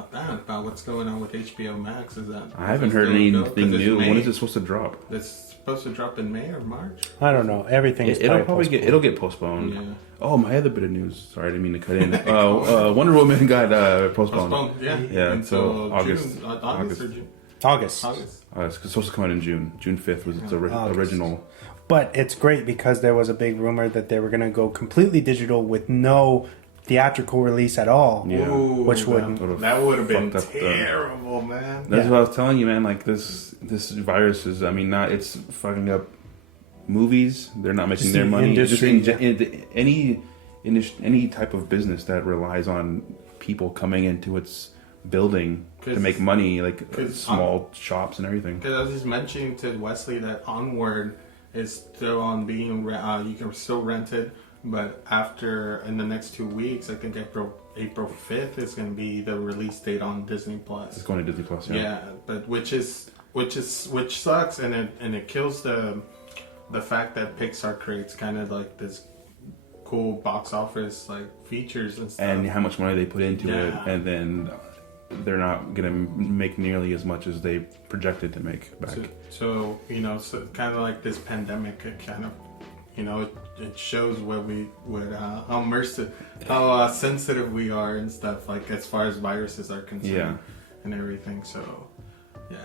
about that, about what's going on with HBO Max. Is that I haven't heard anything new. When is it supposed to drop? It's supposed to drop in May or March. I don't know. Everything's it'll get postponed. Yeah. Oh, my other bit of news. Sorry, I didn't mean to cut in. Wonder Woman got postponed. Yeah. Until August or June. August. It's supposed to come out in June. June 5th was its original. But it's great because there was a big rumor that they were going to go completely digital with no theatrical release at all. Yeah. Ooh, which would have been terrible, man. That's what I was telling you, man. Like this virus is. I mean, it's fucking up movies. They're not making their money. Any type of business that relies on people coming into its building to make money, like small shops and everything. Because I was just mentioning to Wesley that Onward is still on being you can still rent it, but in the next 2 weeks, I think April 5th is going to be the release date on Disney Plus. It's going to Disney Plus, yeah. Yeah, but which sucks, and it kills the fact that Pixar creates kind of like this cool box office like features and stuff, and how much money they put into it, and then they're not gonna make nearly as much as they projected to make back. So kind of like this pandemic, it kind of, it shows how sensitive we are and stuff, like as far as viruses are concerned, and everything. So yeah,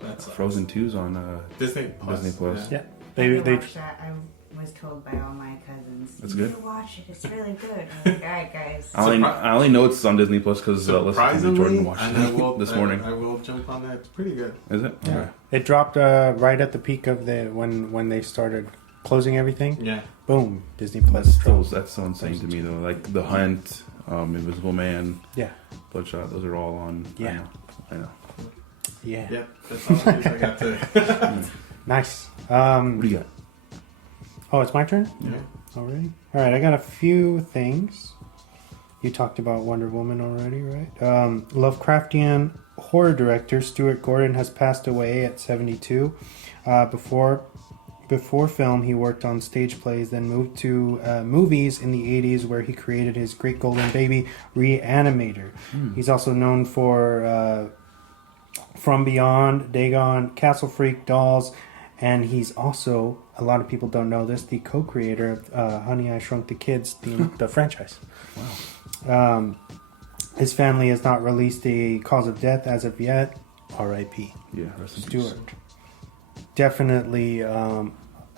that's Frozen 2's on Disney Plus. Yeah. They watched that. I was told by all my cousins. That's you good. should watch it. It's really good. I'm like, all right, guys. I only know it's on Disney Plus because Jordan watched it this morning. I will jump on that. It's pretty good. Is it? Yeah. Okay. It dropped right at the peak of when they started closing everything. Yeah. Boom. Disney Plus. That's so insane to me though. Like The Hunt, Invisible Man. Yeah. Bloodshot. Those are all on. Yeah. I know. Yeah. Yep. That's all the news I got today. Nice. What do you got? Oh, it's my turn? Yeah. Already? Alright, I got a few things. You talked about Wonder Woman already, right? Lovecraftian horror director Stuart Gordon has passed away at 72. Before film, he worked on stage plays, then moved to movies in the 80s where he created his Great Golden Baby Reanimator. He's also known for From Beyond, Dagon, Castle Freak, Dolls, and he's also, a lot of people don't know this, the co-creator of Honey, I Shrunk the Kids, the franchise. Wow. His family has not released a cause of death as of yet. R.I.P. Yeah, rest in Stuart. peace. Definitely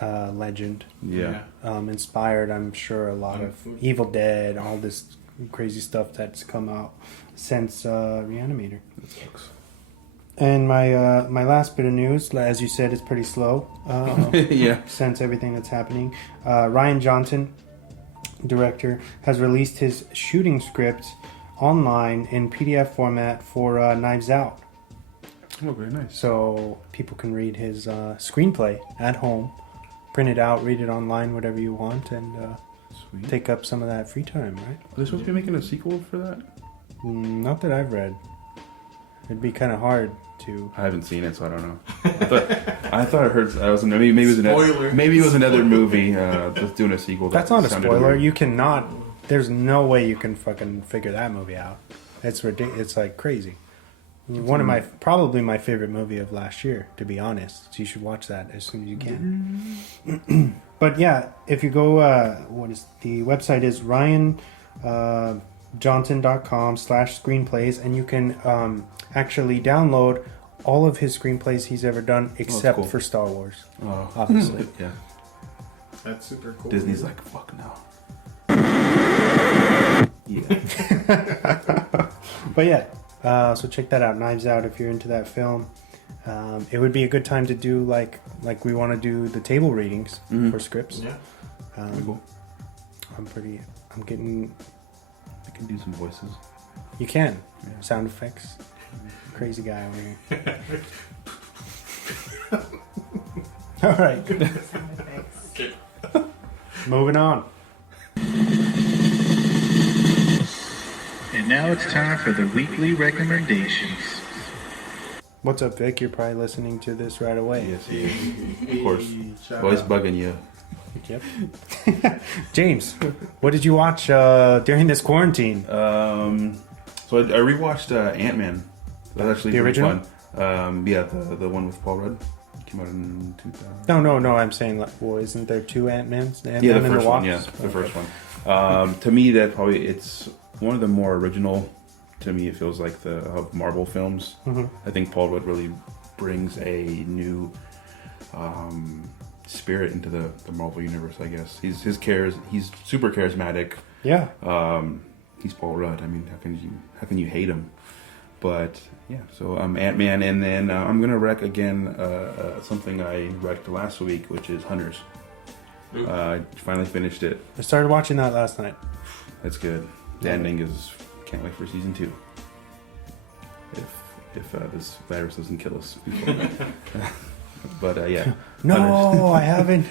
legend. Yeah. Inspired, I'm sure, a lot of Evil Dead, all this crazy stuff that's come out since Reanimator. That sucks. And my last bit of news, as you said, is pretty slow. Yeah. Since everything that's happening. Rian Johnson, director, has released his shooting script online in PDF format for Knives Out. Oh, very nice. So people can read his screenplay at home, print it out, read it online, whatever you want, and take up some of that free time, right? Are they supposed to be making a sequel for that? Not that I've read. It'd be kind of hard to. I haven't seen it, so I don't know. I thought I heard. Maybe it was another movie just doing a sequel. That's not a spoiler. Weird. You cannot. There's no way you can fucking figure that movie out. It's ridiculous. It's like crazy. One of probably my favorite movie of last year, to be honest. So you should watch that as soon as you can. But yeah, if you go, the website is ryanjohnson.com/screenplays, and you can actually download all of his screenplays he's ever done, except for Star Wars. Oh. Obviously. Yeah. That's super cool. Disney's like, fuck no. Yeah. But yeah, so check that out. Knives Out, if you're into that film. It would be a good time to do like we want to do the table readings for scripts. Yeah. Cool. I can do some voices. You can. Yeah. Sound effects. Crazy guy over here. All right. Sound effects. Okay. Moving on. And now it's time for the weekly recommendations. What's up, Vic? You're probably listening to this right away. Yes, he is. Of course. Always bugging you. Yep. James, what did you watch during this quarantine? So I rewatched Ant-Man. That was actually The pretty original? fun. Yeah, the one with Paul Rudd. Came out in 2000. No. I'm saying, like, well, isn't there two Ant-Mans? The Yeah, Ant-Man the and first one. Wasp? Yeah, the first one. To me, it's one of the more original. To me, it feels like the of Marvel films. Mm-hmm. I think Paul Rudd really brings a new spirit into the Marvel universe. I guess he's super charismatic. Yeah. He's Paul Rudd. I mean, how can you hate him? But yeah, so Ant-Man, and then I'm gonna rec again something I wrecked last week, which is Hunters. I finally finished it. I started watching that last night. It's good. The ending is, can't wait for season 2. If this virus doesn't kill us before that. But yeah. No, Hunters. I haven't.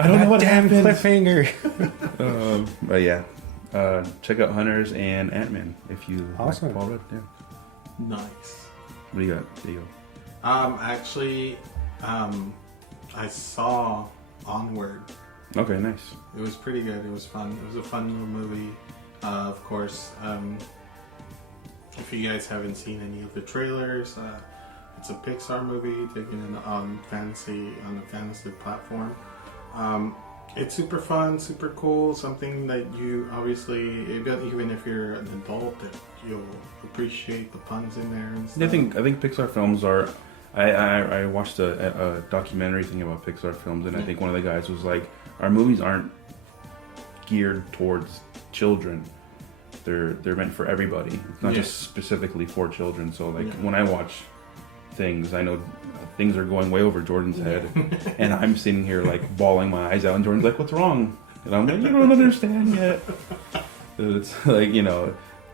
I don't know what damn happened. cliffhanger. But yeah, check out Hunters and Ant-Man if you Awesome. like Paul Rudd. Yeah. Nice. What do you got? There you go. Actually, I saw Onward. Okay, nice. It was pretty good. It was fun. It was a fun little movie. Of course, if you guys haven't seen any of the trailers, it's a Pixar movie taken in on a fantasy platform. It's super fun, super cool. Something that you obviously, even if you're an adult, that you'll appreciate the puns in there and stuff. I think Pixar films are. I watched a documentary thing about Pixar films, and I think one of the guys was like, "Our movies aren't geared towards children. They're meant for everybody. It's not just specifically for children." So like when I watch things, I know things are going way over Jordan's head, and I'm sitting here like bawling my eyes out, and Jordan's like, "What's wrong?" And I'm like, "You don't understand yet." It's like,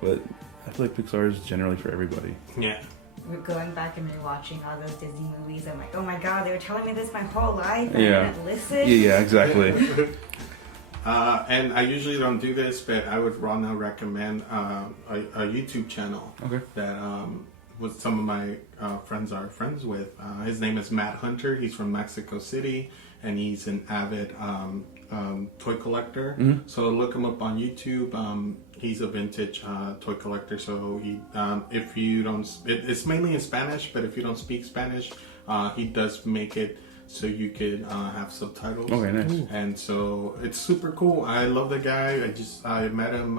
but I feel like Pixar is generally for everybody. Yeah. We're going back and rewatching all those Disney movies. I'm like, oh my god, they were telling me this my whole life. I didn't listen. Yeah, exactly. And I usually don't do this, but I would wanna recommend a YouTube channel that what some of my friends are friends with. His name is Matt Hunter. He's from Mexico City, and he's an avid toy collector. Mm-hmm. So look him up on YouTube. He's a vintage toy collector. So he, if you don't, it's mainly in Spanish, but if you don't speak Spanish, he does make it so you could have subtitles. Okay, nice. Ooh. And so it's super cool. I love the guy. I met him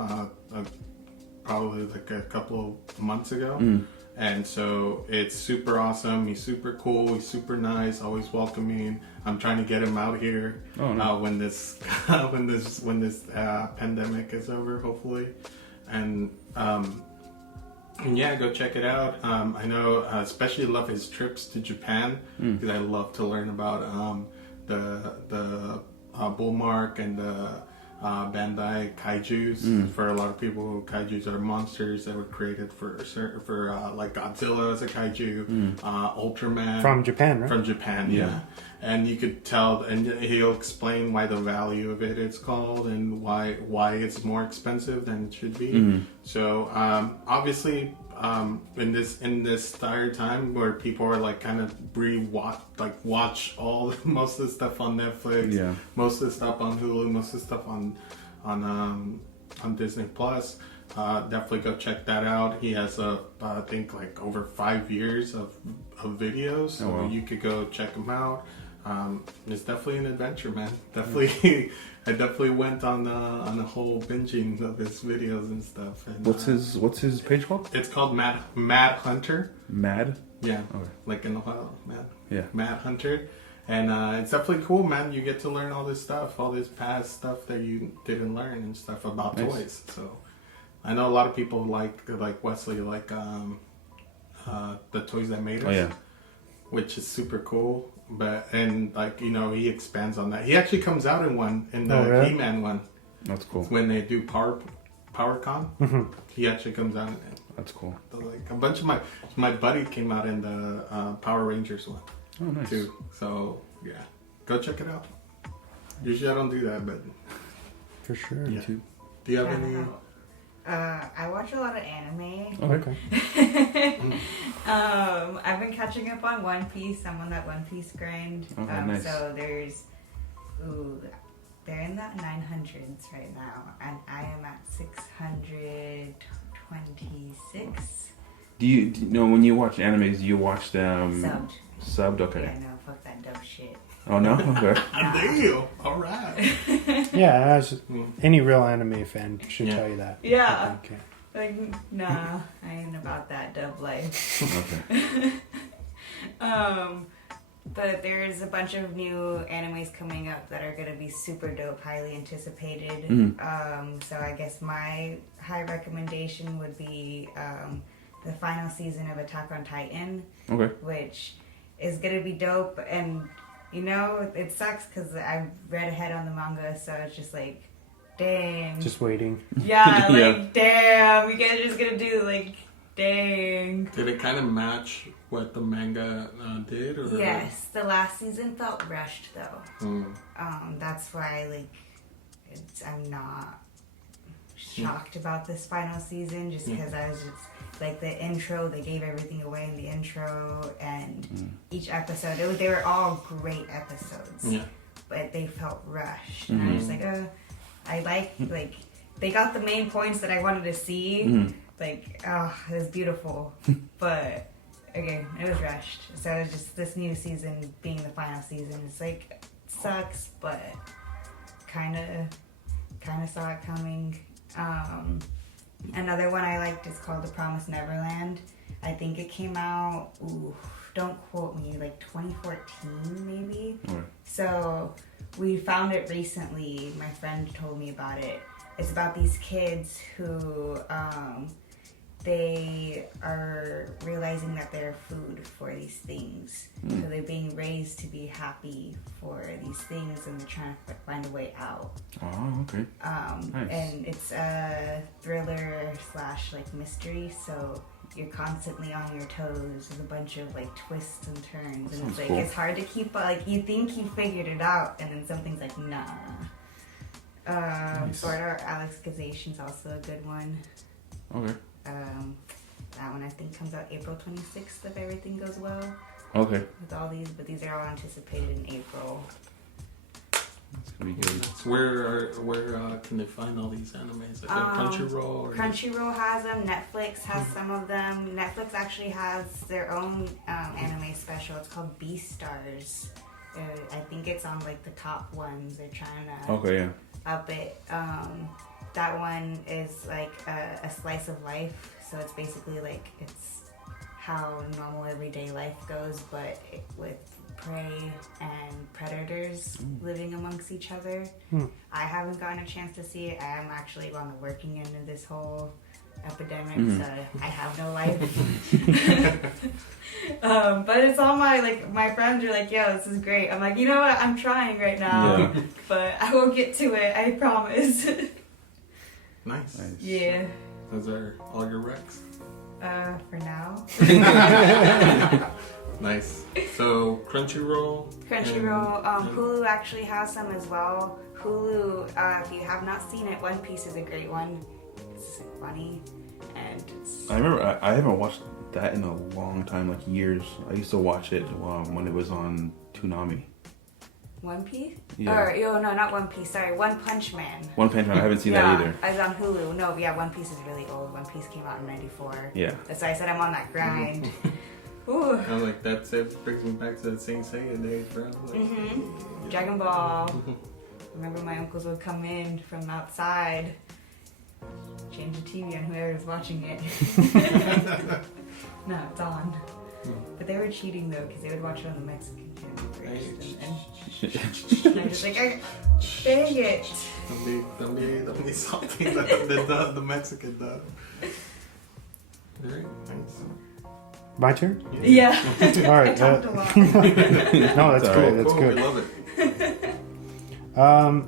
probably like a couple of months ago. And so it's super awesome. He's super cool. He's super nice. Always welcoming. I'm trying to get him out here when this pandemic is over, hopefully. And yeah, go check it out. I know, especially love his trips to Japan because I love to learn about the Bullmark and the Bandai kaijus. For a lot of people, kaijus are monsters that were created for like Godzilla as a kaiju, Ultraman From Japan, right? From Japan, yeah. And you could tell, and he'll explain why the value of it is called and why it's more expensive than it should be. So obviously, in this dire time where people are like kind of watch all most of the stuff on Netflix, most of the stuff on Hulu, most of the stuff on Disney Plus. Definitely go check that out. He has I think like over 5 years of videos, so you could go check him out. It's definitely an adventure, man. Definitely, I definitely went on a whole binging of his videos and stuff. And, What's his page called? It's called Mad Hunter. Mad? Yeah. Okay. Like in the wild, man. Yeah. Mad Hunter. And it's definitely cool, man. You get to learn all this stuff, all this past stuff that you didn't learn and stuff about toys. So I know a lot of people like Wesley, like the toys that made us. Oh yeah. Which is super cool. And he expands on that. He actually comes out in the He-Man one. That's cool. When they do PowerCon, he actually comes out in it. That's cool. So, like a bunch of my buddy came out in the Power Rangers one. Oh, nice. Too. So yeah, go check it out. Usually I don't do that, but For sure. yeah. Too. Do you have any? I watch a lot of anime. Okay. I've been catching up on One Piece. I'm on that One Piece grind. Okay, nice. So they're in the 900s right now, and I am at 620 26. Do you know when you watch animes? Do you watch them Subbed. Okay. Yeah, no, fuck that dope shit. Oh no. Okay. Damn. All right. Yeah, any real anime fan should tell you that. Yeah. I think, Like, nah, I ain't about that dub life. Okay. But there's a bunch of new animes coming up that are gonna be super dope, highly anticipated. So I guess my high recommendation would be the final season of Attack on Titan, Okay. which is gonna be dope. And you know, it sucks because I read ahead on the manga, so it's just like, dang. just waiting. Yeah, like, Yeah. damn, you guys are just gonna do, like, dang. Did it kind of match what the manga did? Or? Yes, the last season felt rushed, though. Mm. That's why, like, I'm not shocked about this final season, just because I was just, like, the intro, they gave everything away in the intro, and each episode, they were all great episodes. Yeah. But they felt rushed. And I was like, I like, they got the main points that I wanted to see. Like, oh, it was beautiful. But, again, it was rushed. So it was just this new season being the final season. It's like, sucks, but kind of saw it coming. Another one I liked is called The Promised Neverland. I think it came out, don't quote me, like 2014 maybe. Right. So we found it recently. My friend told me about it. It's about these kids who they are realizing that they're food for these things. So they're being raised to be happy for these things, and they're trying to find a way out. Oh, okay. Nice. And it's a thriller / like mystery, so you're constantly on your toes. There's a bunch of like twists and turns, and it's like cool. it's hard to keep. Like you think you figured it out, and then something's like nah. Nice. Sword Art Alicization is also a good one. Okay. That one I think comes out April 26th if everything goes well Okay. with all these, but these are all anticipated in April. That's gonna be good. That's where can they find all these animes? Like Crunchyroll? Or Crunchyroll has them. Netflix has some of them. Netflix actually has their own anime special. It's called Beastars. I think it's on like the top ones. They're trying to Okay. Yeah. up it. That one is like a slice of life. So it's basically like it's how normal everyday life goes, but with prey and predators living amongst each other. I haven't gotten a chance to see it. I am actually on the working end of this whole epidemic, so I have no life. But it's all my friends are like, yo, this is great. I'm like, you know what? I'm trying right now, but I will get to it. I promise. Nice. Yeah. Those are all your recs. For now. Nice. So Crunchyroll. Hulu actually has some as well. Hulu, if you have not seen it, One Piece is a great one. It's funny, and it's... I remember I haven't watched that in a long time, like years. I used to watch it when it was on Toonami. One Piece? Yeah. No, not One Piece. Sorry, One Punch Man. One Punch Man. I haven't seen that either. I was on Hulu. No, yeah, One Piece is really old. One Piece came out in '94. Yeah. That's why I said I'm on that grind. Ooh. I was like, that brings me back to the Saint Seiya days, bro. Like, Dragon Ball. Remember my uncles would come in from outside, change the TV on whoever was watching it. No, it's on. But they were cheating though, because they would watch it on the Mexican channel first. And I'm just like, dang it. Don't be salty. The Mexican dub. Alright, nice. My turn? Yeah. All right. I talked a lot. No, that's good. That's Cool, good. we love it.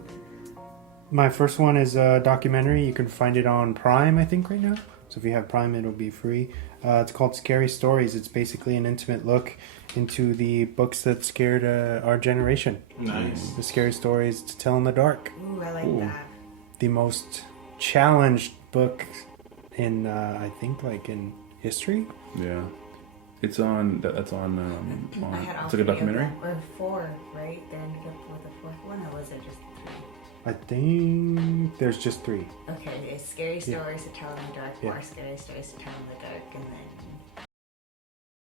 My first one is a documentary. You can find it on Prime, I think, right now. So if you have Prime, it'll be free. It's called Scary Stories. It's basically an intimate look into the books that scared our generation. Nice. The scary stories to tell in the dark. Ooh, I like that. The most challenged book in, I think, like in history. Yeah. It's on. That's on. I had all It's like a three of documentary. them, or 4, right? They ended up with a 4th one, or was it just 3? I think there's just 3. Okay, it's scary stories to tell in the dark, Yeah. more scary stories to tell in the dark, and then